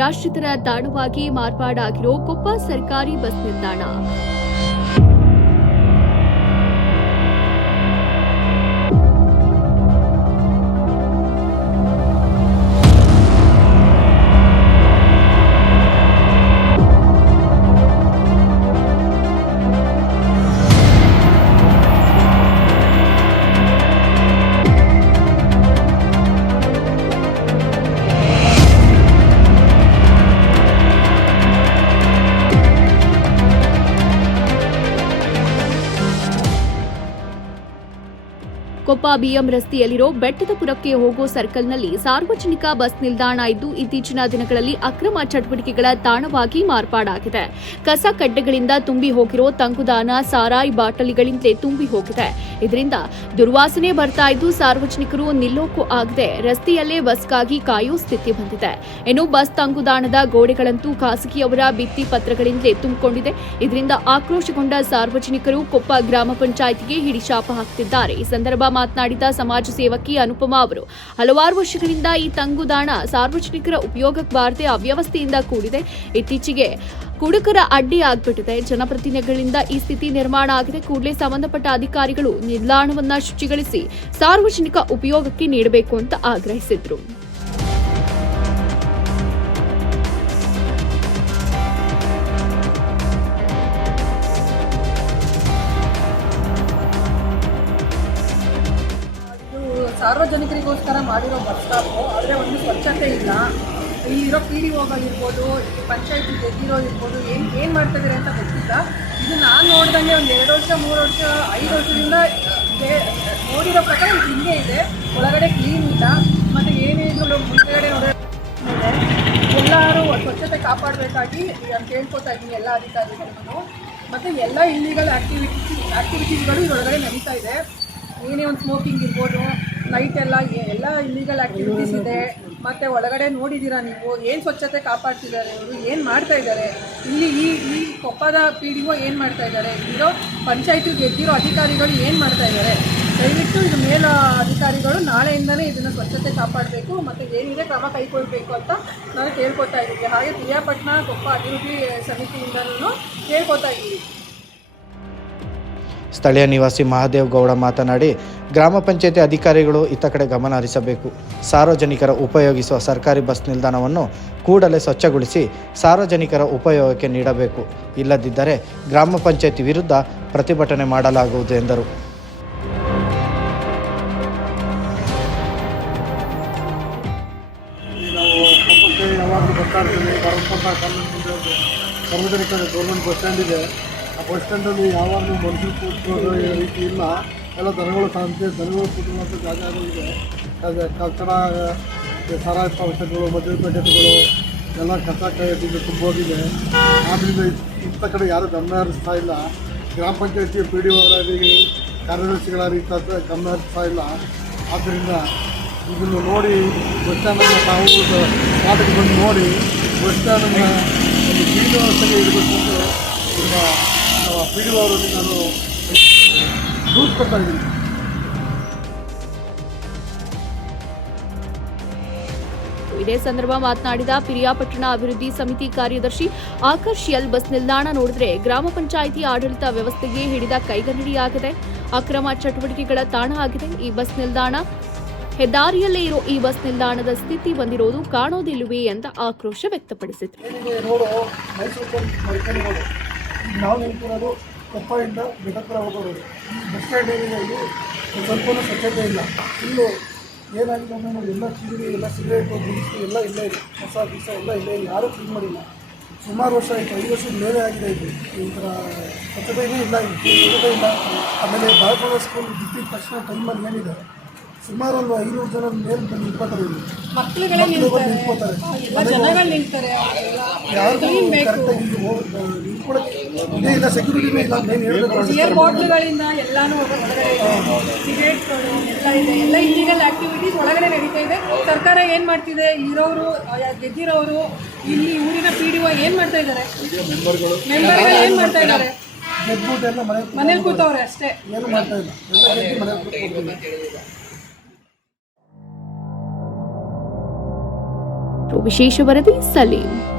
ನಿರಾಶ್ರಿತರ ತಾಣವಾಗಿ ಮಾರ್ಪಾಡಾಗಿರೋ ಕೊಪ್ಪ ಸರ್ಕಾರಿ ಬಸ್ ನಿಲ್ದಾಣ. ಕೊಪ್ಪ ಬಿಎಂ ರಸ್ತೆಯಲ್ಲಿರೋ ಬೆಟ್ಟದಪುರಕ್ಕೆ ಹೋಗೋ ಸರ್ಕಲ್ನಲ್ಲಿ ಸಾರ್ವಜನಿಕ ಬಸ್ ನಿಲ್ದಾಣ ಇದ್ದು ಇತ್ತೀಚಿನ ದಿನಗಳಲ್ಲಿ ಅಕ್ರಮ ಚಟುವಟಿಕೆಗಳ ತಾಣವಾಗಿ ಮಾರ್ಪಾಡಾಗಿದೆ. ಕಸ ಕಡ್ಡೆಗಳಿಂದ ತುಂಬಿ ಹೋಗಿರೋ ತಂಗುದಾಣ ಸಾರಾಯಿ ಬಾಟಲಿಗಳಿಂದಲೇ ತುಂಬಿ ಹೋಗಿದೆ. ಇದರಿಂದ ದುರ್ವಾಸನೆ ಬರ್ತಾ ಇದ್ದು ಸಾರ್ವಜನಿಕರು ನಿಲ್ಲೋಕು ಆಗದೆ ರಸ್ತೆಯಲ್ಲೇ ಬಸ್ಗಾಗಿ ಕಾಯೋ ಸ್ಥಿತಿ ಬಂದಿದೆ. ಇನ್ನು ಬಸ್ ತಂಗುದಾಣದ ಗೋಡೆಗಳಂತೂ ಖಾಸಗಿಯವರ ಭಿತ್ತಿ ಪತ್ರಗಳಿಂದಲೇ ತುಂಬಿಕೊಂಡಿದೆ. ಇದರಿಂದ ಆಕ್ರೋಶಗೊಂಡ ಸಾರ್ವಜನಿಕರು ಕೊಪ್ಪ ಗ್ರಾಮ ಪಂಚಾಯಿತಿಗೆ ಹಿಡಿಶಾಪ ಹಾಕುತ್ತಿದ್ದಾರೆ. ಈ ಸಂದರ್ಭ ಮಾತನಾಡಿದ ಸಮಾಜ ಸೇವಕಿ ಅನುಪಮಾ ಅವರು, ಹಲವಾರು ವರ್ಷಗಳಿಂದ ಈ ತಂಗುದಾಣ ಸಾರ್ವಜನಿಕರ ಉಪಯೋಗಕ್ಕೆ ಬಾರದೆ ಅವ್ಯವಸ್ಥೆಯಿಂದ ಕೂಡಿದೆ. ಇತ್ತೀಚೆಗೆ ಕುಡುಕರ ಅಡ್ಡಿ ಆಗ್ಬಿಟ್ಟಿದೆ. ಜನಪ್ರತಿನಿಧಿಗಳಿಂದ ಈ ಸ್ಥಿತಿ ನಿರ್ಮಾಣ ಆಗಿದೆ. ಕೂಡಲೇ ಸಂಬಂಧಪಟ್ಟ ಅಧಿಕಾರಿಗಳು ನಿಲ್ದಾಣವನ್ನ ಶುಚಿಗೊಳಿಸಿ ಸಾರ್ವಜನಿಕ ಉಪಯೋಗಕ್ಕೆ ನೀಡಬೇಕು ಅಂತ ಆಗ್ರಹಿಸಿದ್ರು. ಸಾರ್ವಜನಿಕರಿಗೋಸ್ಕರ ಮಾಡಿರೋ ಬಸ್ ಸ್ಟಾಪು, ಆದರೆ ಒಂದು ಸ್ವಚ್ಛತೆ ಇಲ್ಲ. ಇಲ್ಲಿರೋ PDOಗಳಿರ್ಬೋದು, ಪಂಚಾಯತಿ ಗೆದ್ದಿರೋ ಇರ್ಬೋದು, ಏನು ಮಾಡ್ತಾಯಿದ್ದಾರೆ ಅಂತ ಗೊತ್ತಿಲ್ಲ. ಇದು ನಾನು ನೋಡ್ದಂಗೆ ಒಂದು 2 ವರ್ಷ 3 ವರ್ಷ 5 ವರ್ಷದಿಂದ ನೋಡಿರೋ ಪ್ರಕಾರ ಇದು ಹಿಂಗೆ ಇದೆ. ಒಳಗಡೆ ಕ್ಲೀನ್ ಇಲ್ಲ. ಮತ್ತು ಏನೇನು ಮುಂದೆಗಡೆ ನೋಡೋ ಎಲ್ಲರೂ ಸ್ವಚ್ಛತೆ ಕಾಪಾಡಬೇಕಾಗಿ ಅಂತ ಕೇಳ್ಕೊತಾ ಇದ್ದೀನಿ ಎಲ್ಲ ಅಧಿಕಾರಿಗಳನ್ನು. ಮತ್ತು ಎಲ್ಲ ಇಲ್ಲಿಗಲ್ ಆ್ಯಕ್ಟಿವಿಟೀಸ್ಗಳು ಇದರೊಳಗಡೆ ನಡೀತಾ ಇದೆ. ಏನೇ ಒಂದು ಸ್ಮೋಕಿಂಗ್ ಇರ್ಬೋದು, ನೈಟ್ ಎಲ್ಲ ಇಲ್ಲಿಗಲ್ ಆ್ಯಕ್ಟಿವಿಟೀಸ್ ಇದೆ. ಮತ್ತು ಒಳಗಡೆ ನೋಡಿದ್ದೀರಾ ನೀವು ಏನು ಸ್ವಚ್ಛತೆ ಕಾಪಾಡ್ತಿದ್ದಾರೆ, ಇವರು ಏನು ಮಾಡ್ತಾಯಿದ್ದಾರೆ. ಇಲ್ಲಿ ಈ ಕೊಪ್ಪದ PDO ಏನು ಮಾಡ್ತಾಯಿದ್ದಾರೆ, ಇಲ್ಲಿರೋ ಪಂಚಾಯತಿ ಗೆದ್ದಿರೋ ಅಧಿಕಾರಿಗಳು ಏನು ಮಾಡ್ತಾಯಿದ್ದಾರೆ. ದಯವಿಟ್ಟು ಇದು ಮೇಲ ಅಧಿಕಾರಿಗಳು ನಾಳೆಯಿಂದಲೇ ಇದನ್ನು ಸ್ವಚ್ಛತೆ ಕಾಪಾಡಬೇಕು ಮತ್ತು ಏನಿದೆ ಕ್ರಮ ಕೈಗೊಳ್ಳಬೇಕು ಅಂತ ನಾನು ಕೇಳ್ಕೊತಾ ಇದ್ದೀವಿ. ಹಾಗೆ ಪಿರಿಯಾಪಟ್ಟಣ ಕೊಪ್ಪ ಅಭಿವೃದ್ಧಿ ಸಮಿತಿಯಿಂದಲೂ ಕೇಳ್ಕೊತಾ ಇದ್ದೀವಿ. ಸ್ಥಳೀಯ ನಿವಾಸಿ ಮಹಾದೇವ್ ಗೌಡ ಮಾತನಾಡಿ, ಗ್ರಾಮ ಪಂಚಾಯತಿ ಅಧಿಕಾರಿಗಳು ಇತ್ತ ಕಡೆ ಗಮನ ಹರಿಸಬೇಕು. ಸಾರ್ವಜನಿಕರ ಉಪಯೋಗಿಸುವ ಸರ್ಕಾರಿ ಬಸ್ ನಿಲ್ದಾಣವನ್ನು ಕೂಡಲೇ ಸ್ವಚ್ಛಗೊಳಿಸಿ ಸಾರ್ವಜನಿಕರ ಉಪಯೋಗಕ್ಕೆ ನೀಡಬೇಕು. ಇಲ್ಲದಿದ್ದರೆ ಗ್ರಾಮ ಪಂಚಾಯತಿ ವಿರುದ್ಧ ಪ್ರತಿಭಟನೆ ಮಾಡಲಾಗುವುದು ಎಂದರು. ಸಾರ್ವಜನಿಕ ಗೌರ್ಮೆಂಟ್ ಬಸ್ ಸ್ಟ್ಯಾಂಡ್ ಇದೆ. ಆ ಬಸ್ ಸ್ಟ್ಯಾಂಡಲ್ಲಿ ಯಾವಾಗಲೂ ಮನುಷ್ಯರು ಕೂತ್ಕೊಳ್ಳೋ ರೀತಿ ಇಲ್ಲ. ಎಲ್ಲ ದನಗಳು ಕಾಣುತ್ತೆ. ದನಗಳು ಕೂತ್ಕೊಳ್ಳುವಂಥ ಜಾಗಗಳಿದೆ. ಕಟ್ಟಡ, ಸಾರಾಯಿ ಔಷಧಗಳು, ಮದ್ಯ ಪ್ಯಾಕೆಟ್ಗಳು ಎಲ್ಲ ಕಸ ಕೈಯಿಂದ ತುಂಬೋಗಿದೆ. ಆದ್ದರಿಂದ ಇಂಥ ಕಡೆ ಯಾರೂ ಗಮನ ಹರಿಸ್ತಾ ಇಲ್ಲ. ಗ್ರಾಮ ಪಂಚಾಯತಿ PDOಗಳಾಗಲಿ ಕಾರ್ಯದರ್ಶಿಗಳಾಗಲಿ ಗಮನ ಹರಿಸ್ತಾ ಇಲ್ಲ. ಆದ್ದರಿಂದ ಇದನ್ನು ನೋಡಿ ಬಸ್ ಸ್ಟ್ಯಾಂಡನ್ನು ತಾವು ಸ್ಪಾಟಿಗೆ ಬಂದು ನೋಡಿ ಬಸ್ ಸ್ಟ್ಯಾಂಡನ್ನು ಒಂದು ಕ್ಲೀನ್ ವ್ಯವಸ್ಥೆಗೆ ಇಡಬೇಕು ಅಂತ PDO ಅವರಲ್ಲಿ ನಾನು ದೂರು ಕೊಡ್ತಾ ಇದ್ದೀನಿ. ಇದೇ ಸಂದರ್ಭ ಮಾತನಾಡಿದ ಪಿರಿಯಾಪಟ್ಟಣ ಅಭಿವೃದ್ಧಿ ಸಮಿತಿ ಕಾರ್ಯದರ್ಶಿ ಆಕರ್ಷ್ ಎಲ್, ಬಸ್ ನಿಲ್ದಾಣ ನೋಡಿದ್ರೆ ಗ್ರಾಮ ಪಂಚಾಯಿತಿ ಆಡಳಿತ ವ್ಯವಸ್ಥೆಗೆ ಹಿಡಿದ ಕೈಗನ್ನಡಿಯಾಗಿದೆ. ಅಕ್ರಮ ಚಟುವಟಿಕೆಗಳ ತಾಣ ಆಗಿದೆ ಈ ಬಸ್ ನಿಲ್ದಾಣ. ಹೆದ್ದಾರಿಯಲ್ಲೇ ಇರೋ ಈ ಬಸ್ ನಿಲ್ದಾಣದ ಸ್ಥಿತಿ ಬಂದಿರೋದು ಕಾಣೋದಿಲ್ಲವೇ ಅಂತ ಆಕ್ರೋಶ ವ್ಯಕ್ತಪಡಿಸಿದರು. ನಾವು ನಿಂತಿರೋದು ಕೊಪ್ಪದಿಂದ ಬೆಟ್ಟಪುರ ಹೋಗೋದು. ಈ ಬಸ್ ಸ್ಟ್ಯಾಂಡ್ ಏರಿಯಾದಲ್ಲಿ ಸ್ವಲ್ಪನೂ ಸ್ವಚ್ಛತೆ ಇಲ್ಲ. ಇಲ್ಲೂ ಏನಾಗಿದೆ ಅಂದರೆ ಎಲ್ಲ ಕಿಡಿಗೆ, ಎಲ್ಲ ಸಿಗರೇಟು, ಗುಡಿಸು ಎಲ್ಲ ಇಲ್ಲೇ ಇದೆ. ಹೊಸ ಬೀಸ ಎಲ್ಲ ಇಲ್ಲೇ ಇದೆ. ಯಾರೂ ಕ್ಲೀನ್ ಮಾಡಿಲ್ಲ. ಸುಮಾರು ವರ್ಷ ಆಯಿತು, 5 ವರ್ಷದ ಮೇಲೆ ಆಗಿದೆ. ಇದು ಈ ಥರ ಸ್ವಚ್ಛತೆಯೇ ಇಲ್ಲ, ಸ್ವಚ್ಛತೆ ಇಲ್ಲ. ಆಮೇಲೆ ಬಾಲಕರ ಸ್ಕೂಲ್ ಬಿಟ್ಟಿದ ತಕ್ಷಣ ಟೈಮಲ್ಲಿ ಏನಿದೆ ಸುಮಾರು ಒಂದು 500 ಜನ ಮೇಲೆ ಬಂದು ನಿಂತ್ಕೋತಾರೆ. ಇಲ್ಲಿ ಮಕ್ಕಳುಗಳೇ ನಿಂತ್ಕೋತಾರೆ, ನಿಲ್ತಾರೆ. ಯಾರು ಕರೆಕ್ಟಾಗಿ ನಿಂತ್ಕೊಳಕ್ಕೆ ಇದೇ ಇಲ್ಲ, ಸೆಕ್ಯೂರಿಟಿನೇ ಇಲ್ಲ. ಮೇನ್ ಹೇಳಬೇಕು, ಬಿಯರ್ ಬಾಟ್ಲುಗಳಿಂದ ಎಲ್ಲನೂ ಸಿಗರೇಟ್ಗಳು ಎಲ್ಲ ಇದೆ. ಎಲ್ಲ ಇಲ್ಲಿಗಲ್ ಆ್ಯಕ್ಟಿವಿಟೀಸ್ ಒಳಗಡೆ ನಡೀತಾ ಇದೆ. ಸರ್ಕಾರ ಏನು ಮಾಡ್ತಿದೆ, ಇರೋರು ಗೆದ್ದಿರೋರು ಇಲ್ಲಿ ಊರಿನ PDO ಏನು ಮಾಡ್ತಾ ಇದ್ದಾರೆ, ಮೆಂಬರ್ಗಳು ಏನು ಮಾಡ್ತಾ ಇದ್ದಾರೆ, ಗೆದ್ಬಿಟ್ಟು ಎಲ್ಲ ಮನೇಲಿ ಕೂತವ್ರೆ ಅಷ್ಟೇ, ಏನು ಮಾಡ್ತಾ ಇಲ್ಲ. ಎಲ್ಲ ಗೆದ್ದು ಮನೇಲಿ ಕೂತ್ಕೊಂಡಿಲ್ಲ. ವಿಶೇಷ ವರದಿ ಸಲೀಂ.